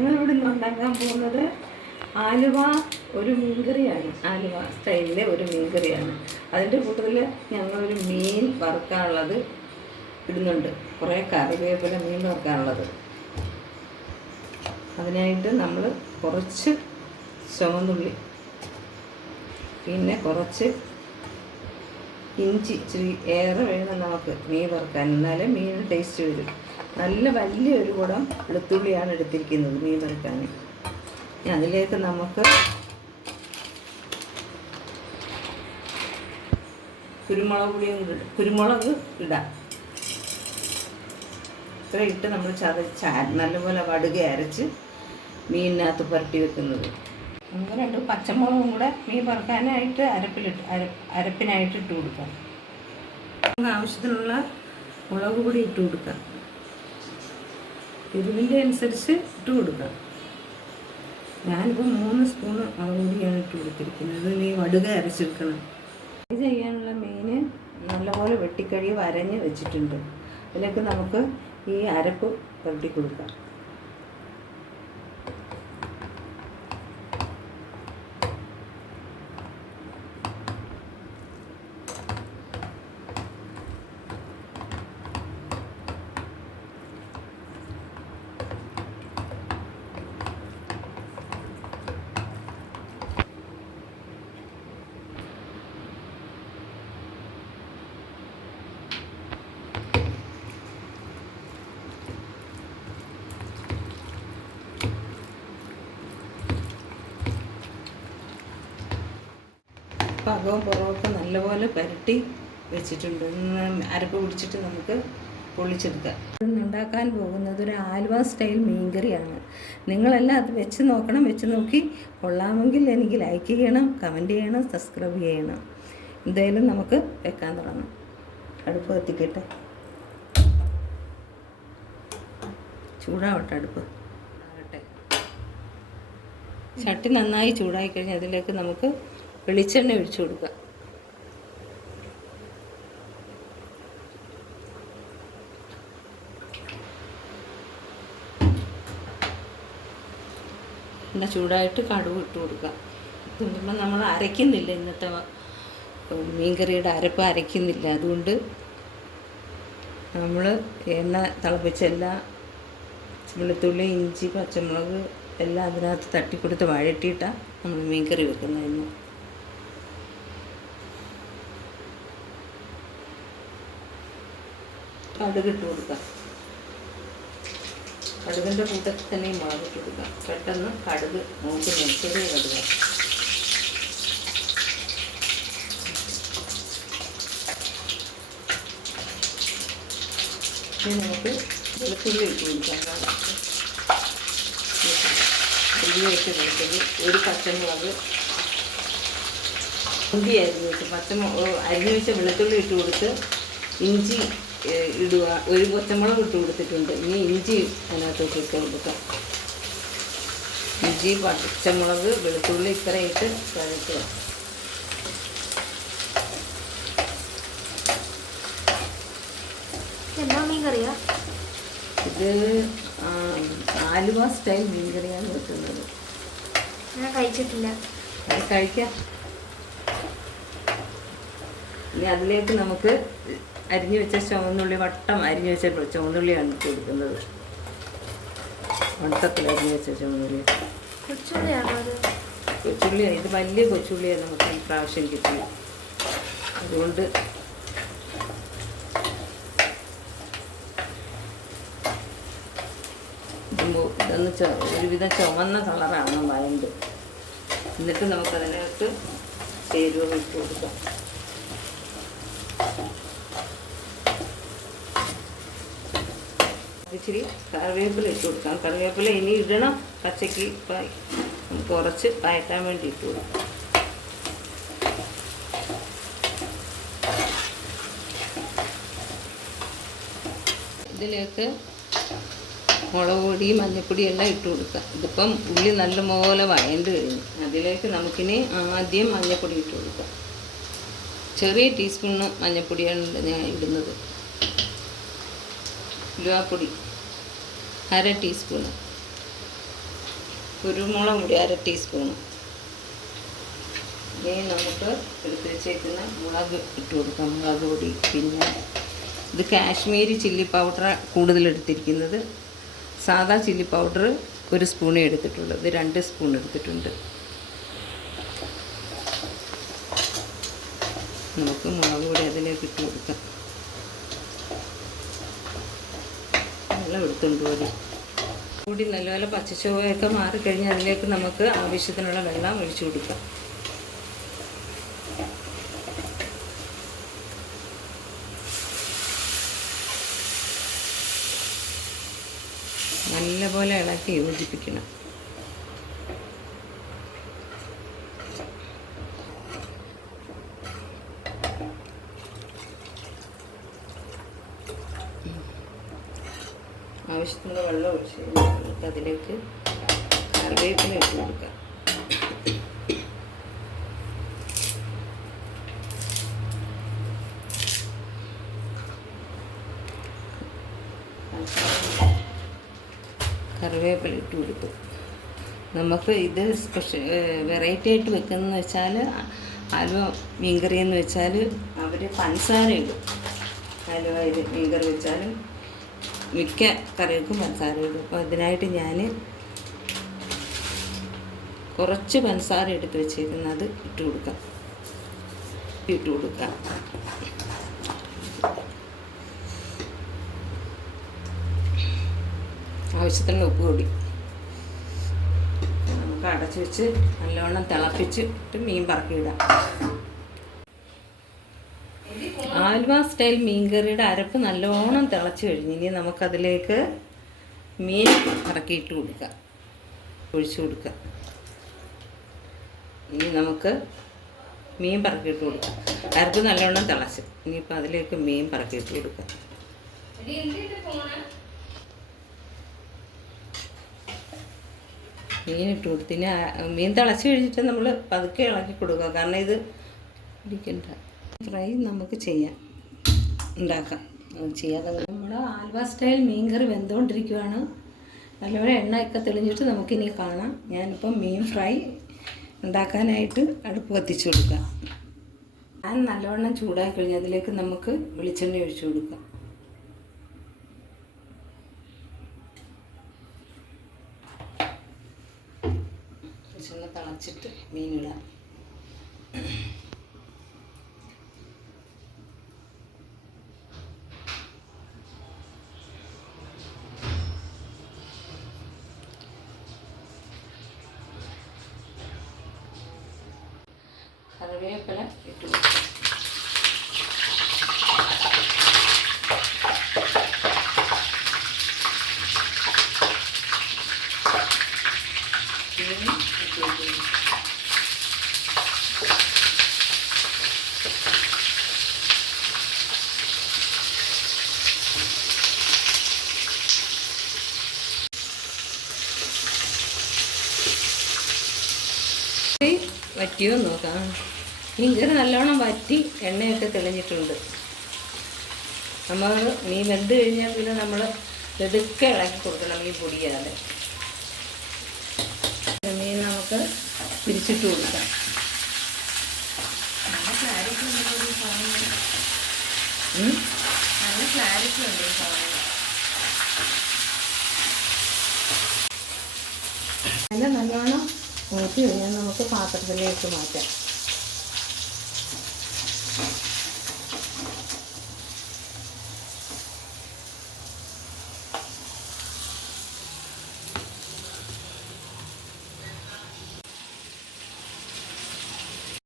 ഞങ്ങളിവിടെ നിന്ന് ഉണ്ടാക്കാൻ പോകുന്നത് ആലുവ ഒരു മീൻകറിയാണ്. ആലുവ സ്റ്റൈലിലെ ഒരു മീൻകറിയാണ്. അതിൻ്റെ കൂട്ടത്തിൽ ഞങ്ങളൊരു മീൻ വറുക്കാനുള്ളത് ഇടുന്നുണ്ട്. കുറേ കറിവേപ്പില മീൻ വറുക്കാനുള്ളത്. അതിനായിട്ട് നമ്മൾ കുറച്ച് ചുവന്നുള്ളി, പിന്നെ കുറച്ച് ഇഞ്ചി, ഇച്ചിരി ഏറെ വേണം നമുക്ക് മീൻ വറുക്കാൻ, എന്നാലേ മീൻ ടേസ്റ്റ് വരും. നല്ല വലിയൊരു കുടം വെളുത്തുള്ളിയാണ് എടുത്തിരിക്കുന്നത് മീൻ വറുക്കാൻ. അതിലേക്ക് നമുക്ക് കുരുമുളക് ഇടാം. ഇത്ര ഇട്ട് നമ്മൾ നല്ലപോലെ വടുക അരച്ച് മീനിനകത്ത് പുരട്ടി വെക്കുന്നത്. നമുക്ക് 2 പച്ചമുളകും കൂടെ മീൻ വറുക്കാനായിട്ട് അരപ്പിനായിട്ട് ഇട്ട് കൊടുക്കാം. നമുക്ക് ആവശ്യത്തിനുള്ള മുളക് പൊടി ഇട്ട് കൊടുക്കാം. എരിവിൻ്റെ അനുസരിച്ച് ഇട്ട് കൊടുക്കാം. ഞാനിപ്പോൾ 3 സ്പൂണ് മുളക് പൊടിയാണ് ഇട്ട് കൊടുത്തിരിക്കുന്നത്. നീ വടുക അരച്ചെടുക്കണം. ഇത് ചെയ്യാനുള്ള മീൻ നല്ലപോലെ വെട്ടിക്കഴുകി വരഞ്ഞ് വെച്ചിട്ടുണ്ട്. അതിലേക്ക് നമുക്ക് ഈ അരപ്പ് പുരട്ടി കൊടുക്കാം. പകവും പുറമൊക്കെ നല്ലപോലെ പുരട്ടി വെച്ചിട്ടുണ്ട്. അരപ്പ് പിടിച്ചിട്ട് നമുക്ക് പൊള്ളിച്ചെടുക്കാം. ഇന്ന് ഉണ്ടാക്കാൻ പോകുന്നത് ഒരു ആലുവ സ്റ്റൈൽ മീൻകറിയാണ്. നിങ്ങളെല്ലാം അത് വെച്ച് നോക്കണം. വെച്ച് നോക്കി കൊള്ളാമെങ്കിൽ എനിക്ക് ലൈക്ക് ചെയ്യണം, കമൻറ്റ് ചെയ്യണം, സബ്സ്ക്രൈബ് ചെയ്യണം. എന്തായാലും നമുക്ക് വെക്കാൻ തുടങ്ങാം. അടുപ്പ് കത്തിക്കട്ടെ. ചൂടാവട്ടെ അടുപ്പ്. ആകട്ടെ. ചട്ടി നന്നായി ചൂടായി കഴിഞ്ഞാൽ അതിലേക്ക് നമുക്ക് വെളിച്ചെണ്ണ ഒഴിച്ചു കൊടുക്കുക. എണ്ണ ചൂടായിട്ട് കടുക് ഇട്ട് കൊടുക്കുക. ഇതുമ്പോൾ നമ്മൾ അരയ്ക്കുന്നില്ല, ഇന്നത്തെ മീൻകറിയുടെ അരപ്പ് അരയ്ക്കുന്നില്ല. അതുകൊണ്ട് നമ്മൾ എണ്ണ തിളപ്പിച്ചെല്ലാം വെളുത്തുള്ളി, ഇഞ്ചി, പച്ചമുളക് എല്ലാം അതിനകത്ത് തട്ടിക്കൊടുത്ത് വഴറ്റിയിട്ടാണ് നമ്മൾ മീൻകറി വെക്കുന്നതിന്. കടുക് ഇട്ട് കൊടുക്കാം. കടുകിൻ്റെ കൂട്ടത്തിൽ തന്നെ മുളക് ഇട്ട് കൊടുക്കാം. പെട്ടെന്ന് കടുക് നോക്കി ചെറിയ കടുക. ഇനി നമുക്ക് വെളുത്തുള്ളി ഇട്ട് കൊടുക്കാം. ഉള്ളിയായിട്ട് വെളുത്തുള്ളി, ഒരു പച്ചമുളക് ഉള്ളി അരിഞ്ഞ് വെച്ച് അരിഞ്ഞ് വെച്ച വെളുത്തുള്ളി ഇട്ട് കൊടുത്ത് ഇഞ്ചി ഇടുക. ഒരു പച്ചമുളക് ഇട്ട് കൊടുത്തിട്ടുണ്ട്. ഇനി ഇഞ്ചി അതിനകത്തോട്ട് ഇട്ട് കൊടുക്കാം. ഇഞ്ചി, പച്ചമുളക്, വെളുത്തുള്ളി ഇത്ര ഇട്ട് വഴറ്റുക. എന്താ മീൻ കറിയാ ഇത്? ആലുവ സ്റ്റൈൽ മീൻ കറിയാണ് വെക്കുന്നത്. ഞാൻ കഴിച്ചിട്ടില്ല. അത് കഴിക്കാം. ഇനി അതിലേക്ക് നമുക്ക് അരിഞ്ഞു വെച്ച ചുവന്നുള്ളി, വട്ടം അരിഞ്ഞു വെച്ച ചുവന്നുള്ളിയാണ് ഇട്ട് കൊടുക്കുന്നത്. വട്ടത്തിൽ അരിഞ്ഞു വെച്ച ചുവന്നുള്ളി. കൊച്ചുള്ളിയാണ്. ഇത് വലിയ കൊച്ചുള്ളിയാണ് നമുക്ക് ഈ പ്രാവശ്യം കിട്ടിയത്. അതുകൊണ്ട് ഇതൊന്ന് ഒരുവിധം ചുവന്ന കളറാണ് വയണ്ട്. എന്നിട്ട് നമുക്കതിനകത്ത് ചേരുവ ഇട്ട് കൊടുക്കാം. ഇച്ചിരി കറിവേപ്പില ഇട്ട് കൊടുക്കാം. കറിവേപ്പില ഇനി ഇടണം. പച്ചയ്ക്ക് കുറച്ച് വഴറ്റാൻ വേണ്ടി ഇട്ട് കൊടുക്കാം. ഇതിലേക്ക് മുളക് പൊടി, മഞ്ഞൾപ്പൊടി എല്ലാം ഇട്ട് കൊടുക്കാം. ഇതിപ്പം ഉള്ളി നല്ലപോലെ വഴണ്ട് കഴിഞ്ഞു. അതിലേക്ക് നമുക്കിനി ആദ്യം മഞ്ഞൾപ്പൊടി ഇട്ട് കൊടുക്കാം. ചെറിയ ടീസ്പൂണ് മഞ്ഞൾപ്പൊടിയാണ് ഞാൻ ഇടുന്നത്. ഉലുവാപ്പൊടി 1/2 ടീസ്പൂണ്, കുരുമുളക് പൊടി 1/2 ടീസ്പൂണ്. ഇനി നമുക്ക് എടുത്ത് വെച്ചേക്കുന്ന മുളക് ഇട്ട് കൊടുക്കാം. മുളക് പൊടി, പിന്നെ ഇത് കാശ്മീരി ചില്ലി പൗഡർ കൂടുതൽ എടുത്തിരിക്കുന്നത്. സാദാ ചില്ലി പൗഡർ 1 സ്പൂണേ എടുത്തിട്ടുള്ളൂ. ഇത് 2 സ്പൂൺ എടുത്തിട്ടുണ്ട്. നമുക്ക് മുളക് പൊടി അതിലേക്ക് ഇട്ട് കൊടുക്കാം. വെള്ളം എടുത്തുകൊണ്ട് പോരും കൂടി നല്ലപോലെ പച്ചച്ചുവയൊക്കെ മാറിക്കഴിഞ്ഞാൽ അതിലേക്ക് നമുക്ക് ആവശ്യത്തിനുള്ള വെള്ളം ഒഴിച്ചു കൊടുക്കാം. നല്ലപോലെ ഇളക്കി യോജിപ്പിക്കണം. ആവശ്യത്തിനുള്ള വെള്ളം ഒഴിച്ച് നമുക്ക് അതിലേക്ക് കറിവേപ്പില ഇട്ട് കൊടുക്കാം. കറിവേപ്പില ഇട്ട് കൊടുക്കും. നമുക്ക് ഇത് സ്പെഷ്യൽ വെറൈറ്റി ആയിട്ട് വെക്കുന്നതെന്ന് വെച്ചാൽ ആലുവ മീൻകറി എന്ന് വെച്ചാൽ അവർ പഞ്ചസാര ഇടും. ആലുവയിൽ മീൻകറി വെച്ചാലും മിക്ക കറികൾക്കും പഞ്ചസാര ഇടും. അപ്പോൾ അതിനായിട്ട് ഞാൻ കുറച്ച് പഞ്ചസാര എടുത്ത് വെച്ചേക്കുന്നത് ഇട്ട് കൊടുക്കാം. ആവശ്യത്തിനുള്ള ഉപ്പ് കൂടി നമുക്ക് അടച്ച് വെച്ച് നല്ലവണ്ണം തിളപ്പിച്ചിട്ട് മീൻ പറക്കിയിടാം. ആലുവ സ്റ്റൈൽ മീൻകറിയുടെ അരപ്പ് നല്ലോണം തിളച്ച് കഴിഞ്ഞ് ഇനി നമുക്കതിലേക്ക് മീൻ ഇറക്കിയിട്ട് കൊടുക്കാം, ഒഴിച്ചു കൊടുക്കാം. ഇനി നമുക്ക് മീൻ പറക്കിയിട്ട് കൊടുക്കാം. അരപ്പ് നല്ലോണം തിളച്ച് ഇനിയിപ്പോൾ അതിലേക്ക് മീൻ പറക്കിയിട്ട് കൊടുക്കാം. മീൻ ഇട്ട് കൊടുത്തിന് മീൻ തിളച്ച് കഴിഞ്ഞിട്ട് നമ്മൾ പതുക്കെ ഇളക്കി കൊടുക്കുക. കാരണം ഇത് ഇരിക്കണ്ട ഫ്രൈ നമുക്ക് ഉണ്ടാക്കാം. ചെയ്യാതെ നമ്മൾ ആലുവ സ്റ്റൈൽ മീൻകറി വെന്തുകൊണ്ടിരിക്കുകയാണ്. നല്ലപോലെ എണ്ണയൊക്കെ തെളിഞ്ഞിട്ട് നമുക്കിനി കാണാം. ഞാനിപ്പം മീൻ ഫ്രൈ ഉണ്ടാക്കാനായിട്ട് അടുപ്പ് കത്തിച്ചു കൊടുക്കാം. ഞാൻ നല്ലവണ്ണം ചൂടാക്കി കഴിഞ്ഞാൽ അതിലേക്ക് നമുക്ക് വെളിച്ചെണ്ണ ഒഴിച്ചു കൊടുക്കാം. വെളിച്ചെണ്ണ തിളച്ചിട്ട് മീനിടാം. കറിവേപ്പില ഇട്ടു. വറ്റിയോ നോക്കാം. മീൻകറി നല്ലോണം വറ്റി എണ്ണയൊക്കെ തെളിഞ്ഞിട്ടുണ്ട്. നമ്മൾ മീൻ വെന്ത് കഴിഞ്ഞാൽ പിന്നെ നമ്മൾ വെതുക്കെ ഇളക്കി കൊടുക്കണം. മീൻ പൊടിയാതെ മീൻ നമുക്ക് തിരിച്ചിട്ട് കൊടുക്കാം. നല്ല ക്ലാരിറ്റി ഉണ്ട് ഈ സാധനം. നല്ല നല്ലോണം ഊറ്റി കഴിഞ്ഞാൽ നമുക്ക് പാത്രത്തിലേക്ക് മാറ്റാം.